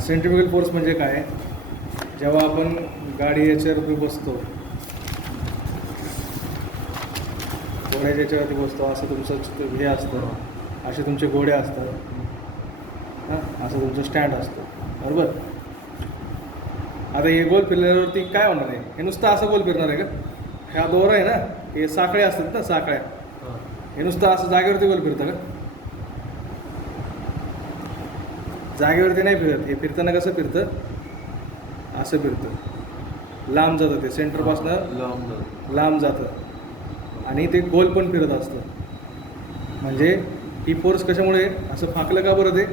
Centrifugal force म्हणजे काय? जेव्हा आपण गाडी याच्यावरती बसतो, घोड्याच्या याच्यावरती बसतो, असं तुमचं हे असतं, असे तुमचे घोडे असतात, हां, असं तुमचं स्टँड असतं, बरोबर. आता हे गोल फिरल्यावरती काय होणार आहे? हे नुसतं असं गोल फिरणार आहे का? ह्या दोरा आहे ना, हे साखळ्या असतात ना, साखळ्या, हे नुसतं असं जागेवरती गोल फिरतं का? जागेवरती नाही फिरत. हे फिरताना कसं फिरतं? असं फिरतं, लांब जातं, ते सेंटरपासनं लांब जातं आणि ते गोल पण फिरत असतं. म्हणजे ही फोर्स कशामुळे असं फाकलं का बरं? ते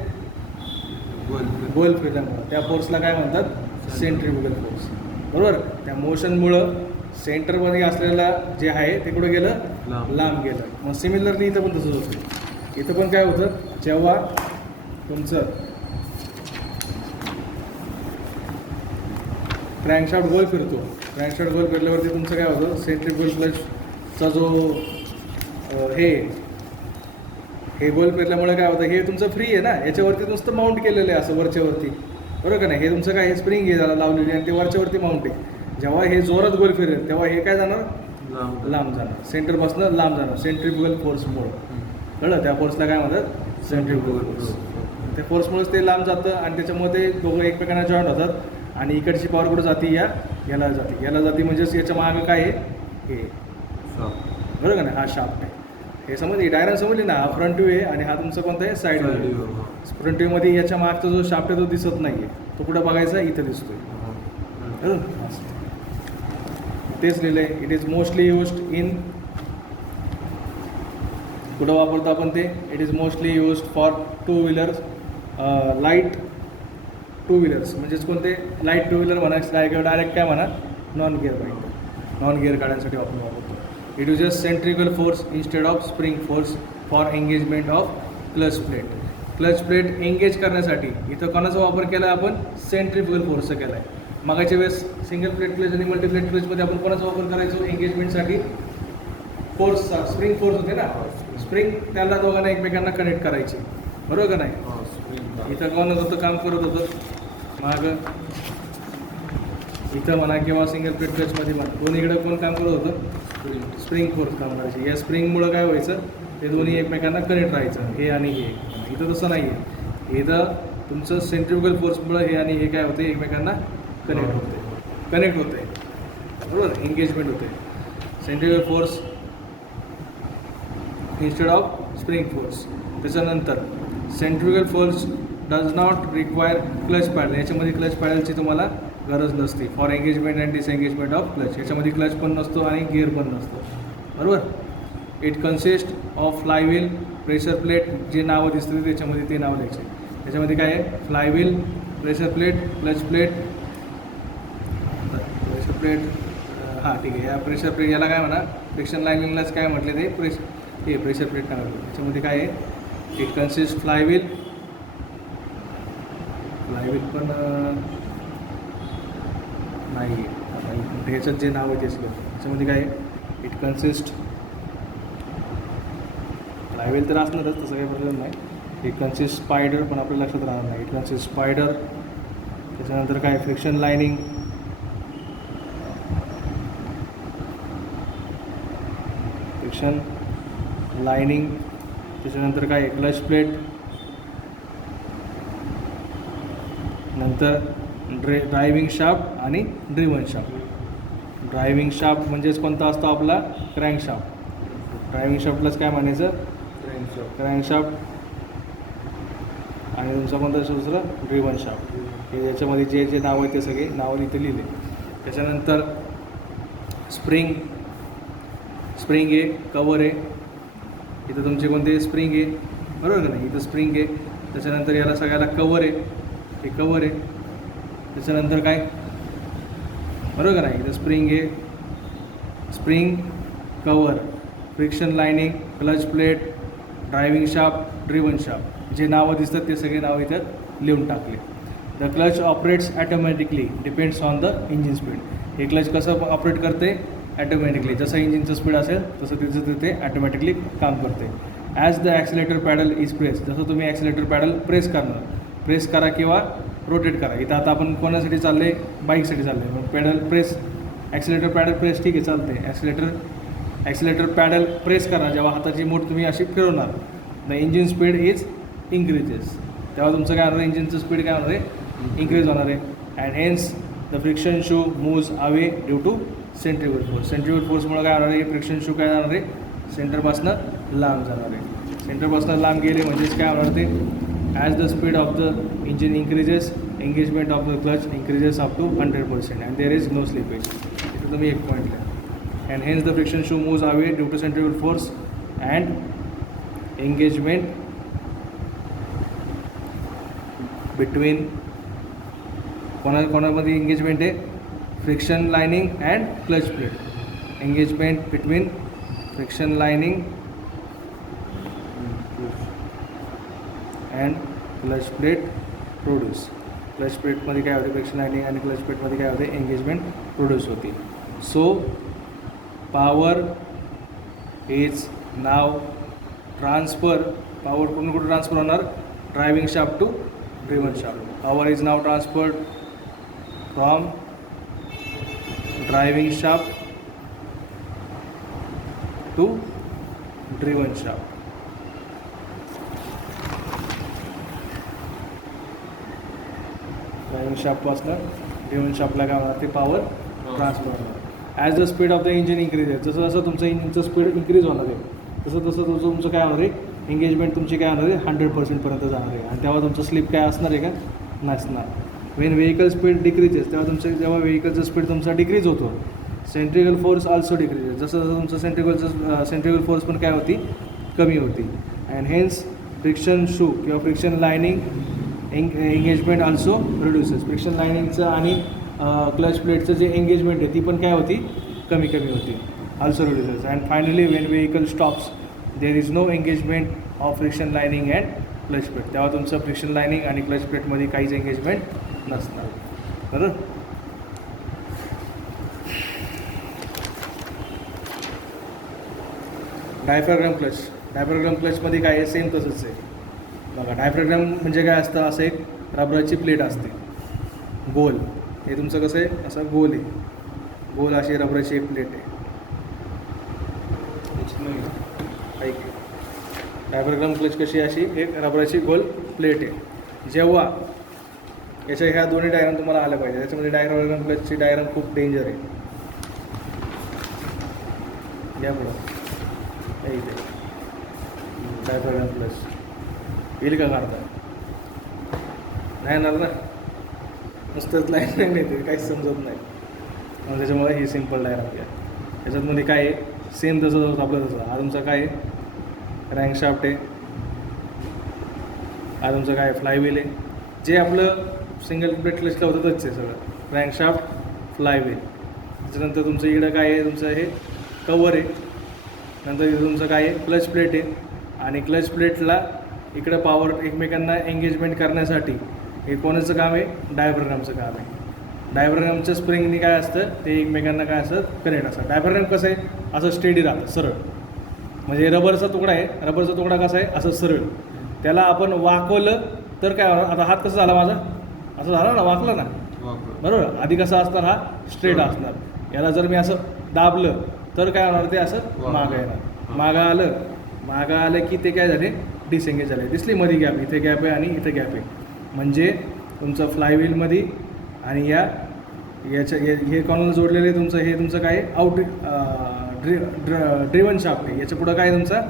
गोल फिरल्यामुळं. त्या फोर्सला काय म्हणतात? सेंट्रिफ्युगल फोर्स, बरोबर. त्या मोशनमुळं सेंटरमध्ये असलेला जे आहे ते कुठं गेलं? लांब गेलं. मग सिमिलरली इथं पण तसंच होतं. इथं पण काय होतं? जेव्हा तुमचं क्रँकशाफ्ट गोल फिरतो, क्रँकशाफ्ट गोल फिरल्यावरती तुमचं काय होतं? सेंट्रिफ्युगल क्लचचा जो हे गोल फिरल्यामुळे काय होतं? हे तुमचं फ्री आहे ना, याच्यावरती नुसतं माउंट केलेलं आहे असं वरच्यावरती, बरोबर का नाही? हे तुमचं काय, हे स्प्रिंग हे झालं लावलेली आणि ते वरच्यावरती माउंट आहे. जेव्हा हे जोरात गोल फिरेल तेव्हा हे काय जाणार? लांब जाणार, सेंटरपासून लांब जाणार, सेंट्रिफ्युगल फोर्समुळं. कळलं? त्या फोर्सला काय म्हणतात? Centrifugal force. त्या फोर्समुळेच ते लांब जातं आणि त्याच्यामुळे ते दोघं एकमेकांना जॉईंट होतात आणि इकडची पॉवर कुठं जाते? याला जाते म्हणजेच याच्या मागं काय आहे? हे, बरोबर का नाही? हा शाफ्ट आहे. हे समजली? डायग्राम समजली ना? हा फ्रंट व्ह्यू आहे आणि हा तुमचा कोणता आहे? Side view. फ्रंट व्ह्यूमध्ये याच्या मागचा जो शाफ्ट आहे तो दिसत नाही आहे, तो कुठं बघायचा? इथं दिसतोय, बरोबर. तेच लिहिलं आहे. It is mostly used in, कुठं वापरतो आपण ते? It is mostly used for two wheelers, light two wheelers. म्हणजेच कोणते? लाईट टू व्हीलर म्हणा किंवा डायरेक्ट काय म्हणा, non gear bike, non gear गाड्यांसाठी आपण वापरतो. It uses centrifugal force instead of spring force for engagement of clutch plate. Clutch plate engage करण्यासाठी इथं कोणाचा वापर केला आहे आपण? सेंट्रिफ्युगल फोर्सचा केला आहे. मागाच्या वेळेस सिंगल प्लेट क्लच आणि मल्टीप्लेट क्लचमध्ये आपण कोणाचा वापर करायचो एंगेजमेंटसाठी? फोर्सचा, स्प्रिंग फोर्स होते ना, स्प्रिंग त्याला दोघांना एकमेकांना कनेक्ट करायची, बरोबर का नाही? इथं कोण होतं काम करत होतं? मागं इथं म्हणा किंवा सिंगल प्लेट क्लचमध्ये म्हणा, दोन्हीकडं कोण काम करत होतं? स्प्रिंग फोर्स काम करायची. या स्प्रिंगमुळं काय व्हायचं? ते दोन्ही एकमेकांना कनेक्ट राहायचं, हे आणि हे. इथं तसं नाही आहे. इथं तुमचं सेंट्रिफ्युगल फोर्समुळं हे आणि हे काय होते? एकमेकांना कनेक्ट होते, बरोबर. एंगेजमेंट होते. Centrifugal force instead of spring force. त्याच्यानंतर centrifugal force does not require clutch pedal. याच्यामध्ये क्लच पॅडलची तुम्हाला गरज नसते for engagement and disengagement of clutch. याच्यामध्ये क्लच पण नसतो आणि गिअर पण नसतो, बरोबर. It consist of flywheel, pressure plate, जे नावं दिसते त्याच्यामध्ये ते नाव द्यायचे. त्याच्यामध्ये काय आहे? Flywheel, pressure plate, clutch plate, pressure plate, हां ठीक आहे. या प्रेशर प्लेट याला काय म्हणा? फ्रिक्शन लाईनिंगलाच काय म्हटले ते? प्रेशर प्लेट काय म्हटलं? त्याच्यामध्ये काय आहे? इट कन्सिस्ट फ्लायव्हील पण नाही आहे आता ह्याच्यात जे नाव आहे तेच घेऊ. त्याच्यामध्ये काय आहे? इट कन्सिस्ट, फ्लायव्हील तर असणारच, तसं काही प्रॉब्लेम नाही. इट कन्सिस्ट स्पायडर, पण आपल्या लक्षात राहणार नाही. It consist spider. त्याच्यानंतर काय? फ्रिक्शन लाईनिंग, त्याच्यानंतर काय? क्लच प्लेट, नंतर ड्रायव्हिंग शाफ्ट आणि ड्रिव्हन शाफ्ट. ड्रायव्हिंग शाफ्ट म्हणजेच कोणता असतो? आपला क्रँकशाफ्ट. ड्रायव्हिंग शाफ्टलाच काय म्हणायचं? क्रँकशाफ्ट. आणि तुमचं कोणतं दुसरं? Driven shaft. हे याच्यामध्ये जे जे नाव आहे ते सगळे नावं इथे लिहिले. त्याच्यानंतर स्प्रिंग आहे, कवर आहे. इथं तुमचे कोणते? स्प्रिंग आहे, बरोबर का नाही? इथं स्प्रिंग आहे. त्याच्यानंतर याला सगळ्याला कवर आहे, हे कवर आहे. त्याच्यानंतर काय? बरोबर का नाही? इथं स्प्रिंग आहे, spring, cover, friction lining, clutch plate, driving shaft, driven shaft. जे नावं दिसतात ते सगळे नावं इथं लिहून टाकले. The clutch operates automatically depends on the engine speed. हे क्लच कसं ऑपरेट करते? ॲटोमॅटिकली. जसं इंजिनचं स्पीड असेल तसं तिचं तिथे ॲटोमॅटिकली काम करते. As the accelerator pedal is press. जसं तुम्ही ॲक्सिलेटर पॅडल प्रेस करा किंवा रोटेट करा. इथं आता आपण कोणासाठी चाललं आहे, बाईकसाठी चाललं आहे. मग pedal press, accelerator pedal press, ठीक आहे चालते. ॲक्सिलेटर पॅडल प्रेस करा जेव्हा हाताची मूठ तुम्ही अशी फिरवणार. The engine speed is increases, तेव्हा तुमचं काय होणार आहे, इंजिनचं स्पीड काय होणार आहे, इन्क्रीज होणार आहे. And hence the friction shoe moves away due to centrifugal force. Centrifugal फोर्समुळे काय होणार आहे, फ्रिक्शन शू काय जाणार आहे, सेंटरपासनं लांब जाणार आहे. सेंटरपासनं लांब गेले म्हणजेच काय होणार ते, as the speed of the engine increases, engagement of the clutch increases up to 100% and there is no slippage. इथं तुम्ही एक पॉईंट लिहा. And hence the friction shoe moves away due to centrifugal force and engagement between कोणामध्ये engagement आहे, friction lining and clutch plate. Engagement between friction lining and clutch plate produce. Clutch प्लेटमध्ये काय होते, friction lining आणि clutch प्लेटमध्ये काय होते, engagement produce होती. So power is now transfer. Power कुठून कुठे ट्रान्सफर होणार, driving shaft to driven shaft. Power is now transferred from driving shaft to driven shaft. Driving शाफ्टपासून ड्रिव्हन शाफ्टला काय होणार, ते पॉवर ट्रान्सफर होणार. As the speed of the engine increases, जसं जसं तुमचं इंजिनचं स्पीड इन्क्रीज होणार आहे तसं तसं तुमचं काय होणार आहे, एंगेजमेंट तुमची काय होणार आहे, 100%पर्यंत जाणार आहे. आणि तेव्हा तुमचं स्लिप काय असणार आहे का, नसणार. वेन व्हेकल स्पीड डिक्रीजेस, तेव्हा जेव्हा व्हेकलचं स्पीड तुमचा डिक्रीज होतो, सेंट्रिकल फोर्स ऑल्सो डिक्रीजेस. जसं जसं तुमचं सेंट्रिकल फोर्स पण काय होती, कमी होती. अँड हेन्स फ्रिक्शन शू किंवा friction lining engagement also reduces. Friction लायनिंगचं आणि क्लच प्लेटचं जे एंगेजमेंट आहे ती पण काय होती, कमी होती, also reduces. And finally when vehicle stops there is no engagement of friction lining and clutch plate. तेव्हा तुमचं फ्रिक्शन लायनिंग आणि क्लच प्लेटमध्ये काहीच एंगेजमेंट नसणार. बरोबर. डायफ्राग्राम क्लचमध्ये काय आहे, सेम तसंच आहे बघा. डायफ्राग्राम म्हणजे काय असतं, असं एक रबराची प्लेट असते गोल. हे तुमचं कसं आहे, असं गोल आहे, गोल अशी रबराची एक प्लेट आहे. डायफ्राग्राम क्लच कशी अशी एक रबराची गोल प्लेट आहे. जेव्हा याच्या ह्या दोन्ही डायग्राम तुम्हाला आल्या पाहिजे, त्याच्यामध्ये डायफ्राग्राम क्लचची डायग्राम खूप डेंजर आहे. या पुढं इथे डायफ्राग्राम क्लच येईल का काढता, नाही येणार ना, नुसतंच लाईन नाही ते काहीच समजत नाही. मग त्याच्यामुळे ही सिम्पल डायग्राम घ्या. त्याच्यातमध्ये काय आहे, सेम तसंच होतं आपलं तसं. हा तुमचा काय आहे, रँकशाफ्ट आहे. हा तुमचं काय फ्लायव्हील आहे, जे आपलं सिंगल प्लेट क्लचला होतं तच आहे सगळं. रँकशाफ्ट, फ्लायव्हील. त्याच्यानंतर तुमचं इकडं काय आहे, तुमचं हे कवर आहे. नंतर इथं तुमचं काय आहे, क्लच प्लेट आहे. आणि क्लच प्लेटला इकडं पॉवर एकमेकांना एंगेजमेंट करण्यासाठी हे कोणाचं काम आहे, डायफ्राग्रामचं काम आहे. डायफ्राग्रामच्या स्प्रिंगनी काय असतं, ते एकमेकांना काय असतं, कनेक्ट असतं. डायफ्राग्राम कसं आहे, असं स्टेडी राहतं सरळ. म्हणजे रबरचा तुकडा आहे, रबरचा तुकडा कसा आहे, असं सरळ. त्याला आपण वाकवलं तर काय होणार, आता हात कसा झाला माझा, असं झालं ना, वाकलं ना, बरोबर. आधी कसा असणार, हा स्ट्रेट असणार. याला जर मी असं दाबलं तर काय होणार, ते असं मागं येणार. मागं आलं की ते काय झाले, डिसेंगेज झाले. दिसली मध्ये गॅप, इथे गॅप आहे आणि इथे गॅप आहे. म्हणजे तुमचं फ्लायव्हीलमध्ये आणि याच्या हे कॉर्नर जोडलेले तुमचं हे तुमचं काय आउट ड्रिव्हन शाफ्ट आहे. याच्या पुढं काय तुमचा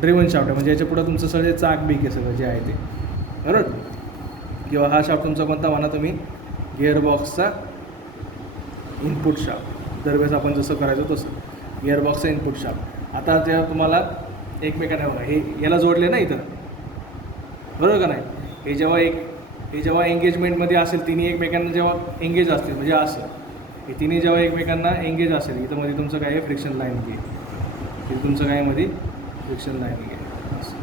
ड्रिव्हन शाफ्ट आहे. म्हणजे याच्या पुढं तुमचं सगळे चाक बीक आहे सगळं जे आहे ते, बरोबर. किंवा हा शाफ्ट तुमचा कोणता म्हणा तुम्ही, गिअरबॉक्सचा इनपुट शाफ्ट. दरवेळेस आपण जसं करायचो तसं गिअरबॉक्सचा इनपुट शाफ्ट. आता त्या तुम्हाला एकमेकांना बघा, हे याला जोडले ना इथं, बरोबर का नाही. हे जेव्हा एंगेजमेंटमध्ये असेल, तिन्ही एकमेकांना जेव्हा एंगेज असतील, म्हणजे असं हे तिन्ही जेव्हा एकमेकांना एंगेज असेल, इथं मध्ये तुमचं काय आहे, फ्रिक्शन लाईनिंग आहे. इथं तुमचं काय मध्ये फ्रिक्शन लाईनिंग आहे. असं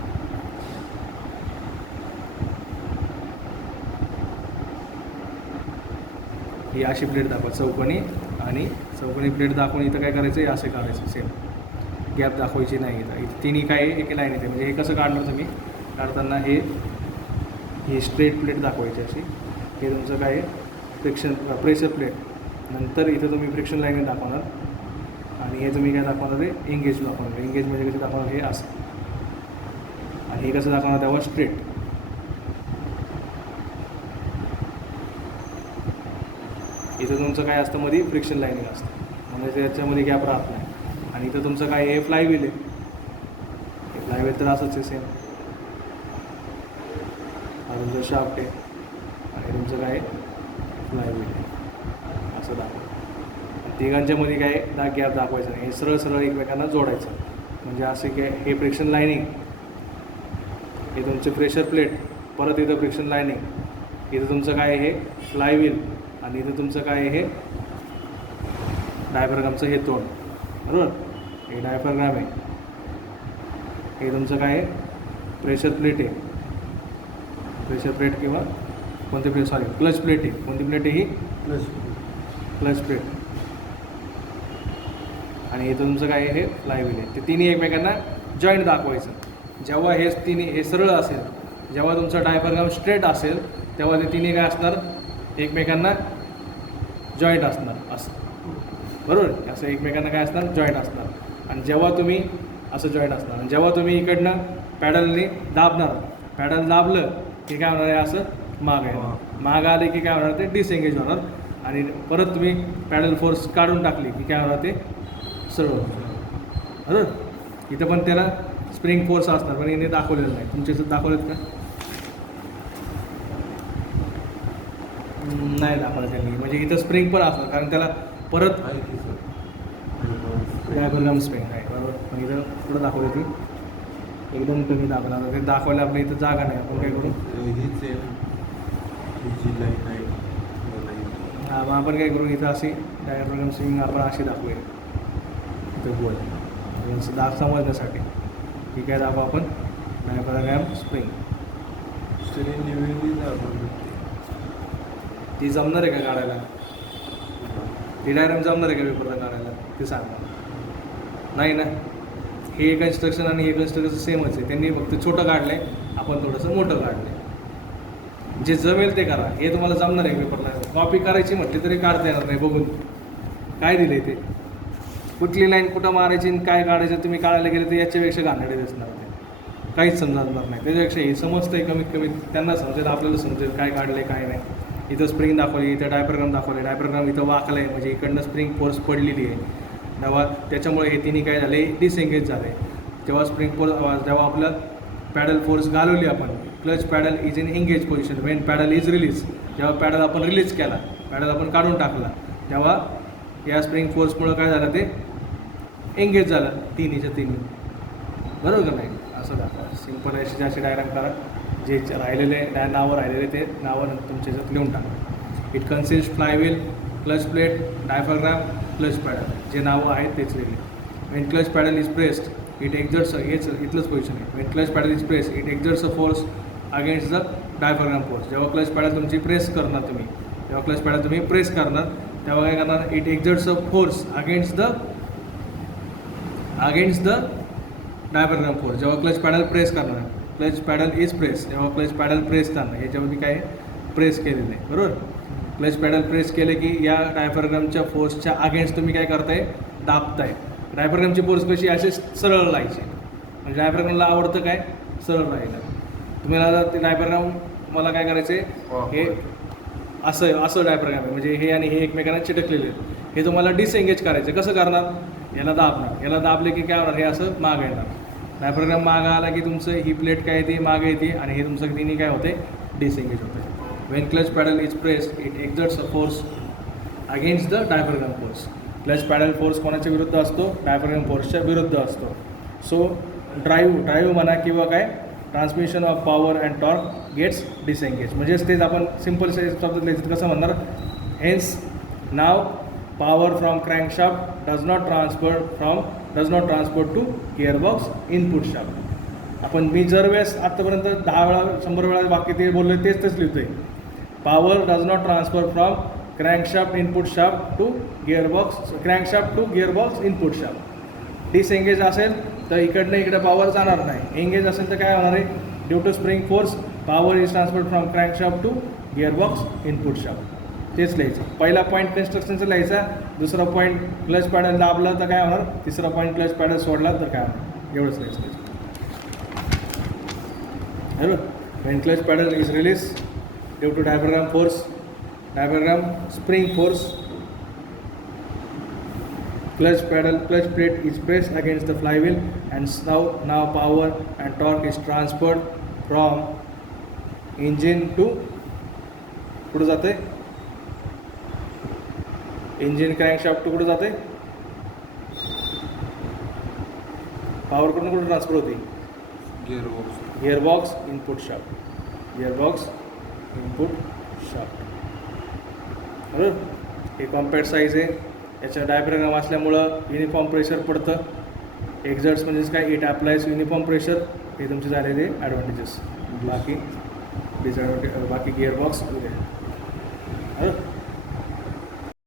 ही अशी प्लेट दाखवा चौकोनी, आणि चौकोनी प्लेट दाखवून इथं काय करायचं आहे, असे काढायचं. सेम गॅप दाखवायची नाही. इथं तिन्ही काय आहे, एक लाईन येते. म्हणजे हे कसं काढणार तुम्ही, काढताना ही स्ट्रेट प्लेट दाखवायची अशी, हे तुमचं काय आहे फ्रिक्शन प्रेशर प्लेट. नंतर इथं तुम्ही फ्रिक्शन लाईन दाखवणार आणि हे तुम्ही काय दाखवणार ते एंगेज दाखवणार. एंगेज म्हणजे कसं दाखवणार हे असं आणि हे कसं दाखवणार त्यावर स्ट्रेट. इथं तुमचं काय असतं मध्ये फ्रिक्शन लाईनिंग असतं म्हणजे त्याच्यामध्ये गॅप राहत नाही. आणि इथं तुमचं काय हे फ्लायव्हील आहे. हे फ्लायव्हील तर असंच आहे सेम. हा तुमचं शाफ्ट आहे आणि तुमचं काय फ्लायव्हील आहे असं दाखवतं. तिघांच्या मध्ये काय गॅप दाखवायचं नाही. हे सरळ सरळ एकमेकांना जोडायचं म्हणजे असं की हे फ्रिक्शन लाईनिंग, हे तुमचे प्रेशर प्लेट, परत इथं फ्रिक्शन लाईनिंग, इथं तुमचं काय आहे हे फ्लायव्हील आणि इथं तुमचं काय आहे हे डायफ्रागमचं हे तोंड. बरोबर, हे डायफ्राग्राम आहे. हे तुमचं काय आहे प्रेशर प्लेट आहे. प्रेशर प्लेट किंवा कोणती प्लेट सॉरी क्लच प्लेट आहे. कोणती प्लेट आहे ही क्लच प्लेट. आणि इथं तुमचं काय आहे हे फ्लायव्हील आहे. ते तिन्ही एकमेकांना जॉईंट दाखवायचं. जेव्हा हे तिन्ही हे सरळ असेल, जेव्हा तुमचं डायफ्रागम स्ट्रेट असेल तेव्हा ते तिन्ही काय असणार एकमेकांना जॉईंट असणार असं. बरोबर, असं एकमेकांना काय असणार जॉईंट असणार. आणि जेव्हा तुम्ही असं जॉईंट असणार आणि जेव्हा तुम्ही इकडनं पॅडलने दाबणार, पॅडल दाबलं की काय होणार आहे असं माग आहे. माग आले की काय होणार ते डिसएंगेज होणार आणि परत तुम्ही पॅडल फोर्स काढून टाकली की काय होणार ते सरळ होणार. बरोबर, इथं पण त्याला स्प्रिंग फोर्स असणार पण इथे दाखवलेलं नाही. तुमच्या इथं दाखवलेत का? नाही दाखवलं त्यांनी. म्हणजे इथं स्प्रिंग पण असणार कारण त्याला परत डायफ्रागम स्प्रिंग आहे. बरोबर, पण इथं पुढं दाखवली ती एकदम कमी दाखवणार. ते दाखवायला आपल्या इथं जागा नाही. आपण काय करू हां मग आपण काय करू इथं अशी डायफ्रागम स्प्रिंग आपण अशी दाखवूया इथं गोल समजण्यासाठी की काय दाखवू आपण डायफ्रागम स्प्रिंग. ती जमणार आहे का काढायला? ती डायग्राम जमणार आहे का पेपरला काढायला ते सांगा. नाही ना. हे कन्स्ट्रक्शन आणि हे कन्स्ट्रक्शन सेमच आहे. त्यांनी फक्त छोटं काढलं आहे, आपण थोडंसं मोठं काढलं आहे. जे जमेल ते करा. हे तुम्हाला जमणार आहे पेपरला. कॉपी करायची म्हटली तरी काढता येणार नाही. बघून काय दिले ते कुठली लाईन कुठं मारायची आणि काय काढायचं तुम्ही काढायला गेले तर याच्यापेक्षा घाणेरडे दिसणार ते. काहीच समजणार नाही. त्याच्यापेक्षा हे समजतं आहे कमीत कमी त्यांना समजेल, आपल्याला समजेल काय काढलं आहे काय नाही. इथं स्प्रिंग दाखवली, इथं डायफ्रागम दाखवले. डायफ्रागम इथं वाकलं आहे म्हणजे इकडनं स्प्रिंग फोर्स पडलेली आहे. तेव्हा त्याच्यामुळे हे तिन्ही काय झाले डिसएंगेज झाले. जेव्हा स्प्रिंग फोर्स जेव्हा आपलं पॅडल फोर्स घालवली आपण, clutch pedal is in engage position when pedal is release. जेव्हा पॅडल आपण रिलीज केला, पॅडल आपण काढून टाकला तेव्हा या स्प्रिंग फोर्समुळं काय झालं ते एंगेज झालं तिन्हीच्या तिन्ही. बरोबर का नाही? असं दाखवा. सिम्पल अशी जास्त डायग्राम करा. जे राहिलेले नावं राहिलेले ते नावं तुमच्या याच्यात लिहून टाका. It consist flywheel, clutch plate, diaphragm, clutch pedal. जे नावं आहेत तेच लिहिले. When clutch pedal is pressed it exerts हेच इथलंच पोझिशन आहे. When clutch pedal is press it exerts a force against the diaphragm force. जेव्हा क्लच पॅडल तुमची प्रेस करणार तुम्ही, जेव्हा क्लच पॅडल तुम्ही प्रेस करणार तेव्हा काय करणार it exerts a force against the diaphragm force. जेव्हा क्लच पॅडल प्रेस करणार, क्लच पॅडल इज प्रेस, जेव्हा क्लच पॅडल प्रेस करणार याच्यामध्ये काय प्रेस केलेलं आहे. बरोबर, क्लच पॅडल प्रेस केले की या डायफ्रागमच्या फोर्सच्या अगेन्स्ट तुम्ही काय करताय दाबताय. डायफ्रागमची फोर्स कशी अशी सरळ राहायची म्हणजे डायफ्रागमला आवडतं काय सरळ राहिलं. तुम्हाला ते डायफ्रागम मला काय करायचं आहे हे असं डायफ्रागम आहे म्हणजे हे आणि हे एकमेकांना चिटकलेले आहेत. हे तुम्हाला डिसएंगेज करायचं. कसं करणार? याला दाबणार, याला दाबले की काय होणार हे असं मागं येणार. डायफ्रागम मागं आला की तुमचं ही प्लेट काय येते मागे येते आणि हे तुमचं तिन्ही काय होते डिसएंगेज होते. When clutch pedal is pressed it exerts a force against the diaphragm force. Clutch pedal force कोणाच्या विरुद्ध असतो? डायफ्रागम फोर्सच्या विरुद्ध असतो. सो ड्राईव्ह म्हणा किंवा काय transmission of power and torque gets disengage. म्हणजेच तेच आपण सिम्पल शब्दात लिहायचं. कसं म्हणणार? हेन्स नाव power from crankshaft does not transfer to gearbox input shaft. आपण मी जर वेळेस आत्तापर्यंत 10 वेळा 100 वेळा वाक्य ते बोललो तेच लिहितो आहे. Power does not transfer from crankshaft input shaft to gearbox, crankshaft to gearbox input shaft. Disengage असेल तर इकडनं इकडे पॉवर जाणार नाही. एंगेज असेल तर काय होणार आहे? Due to spring force power is transferred from crankshaft to gearbox input shaft. तेच लिहायचं. पहिला पॉईंट कन्स्ट्रक्शनचा लिहायचा, दुसरा पॉईंट क्लच पॅडल दाबलं तर काय होणार, तिसरा पॉईंट क्लच पॅडल सोडला तर काय होणार, एवढंच लिहायचं. बरोबर. When clutch pedal is release due to diaphragm force, diaphragm spring force, clutch plate is pressed against the flywheel and now power and torque is transferred from engine to कुठं जाते, engine crankshaft to कुठं जाते, power कुठून कुठं transfer होते, gearbox input shaft, gearbox input shaft. बरोबर. हे compact size आहे, याच्या डायफ्रागम असल्यामुळं युनिफॉर्म प्रेशर पडतं. एक्झर्ट्स म्हणजेच काय, इट अप्लायज युनिफॉर्म प्रेशर. हे तुमचे झालेले ॲडव्हान्टेजेस. बाकी डिसॲडव्हान्टेज, बाकी गिअरबॉक्स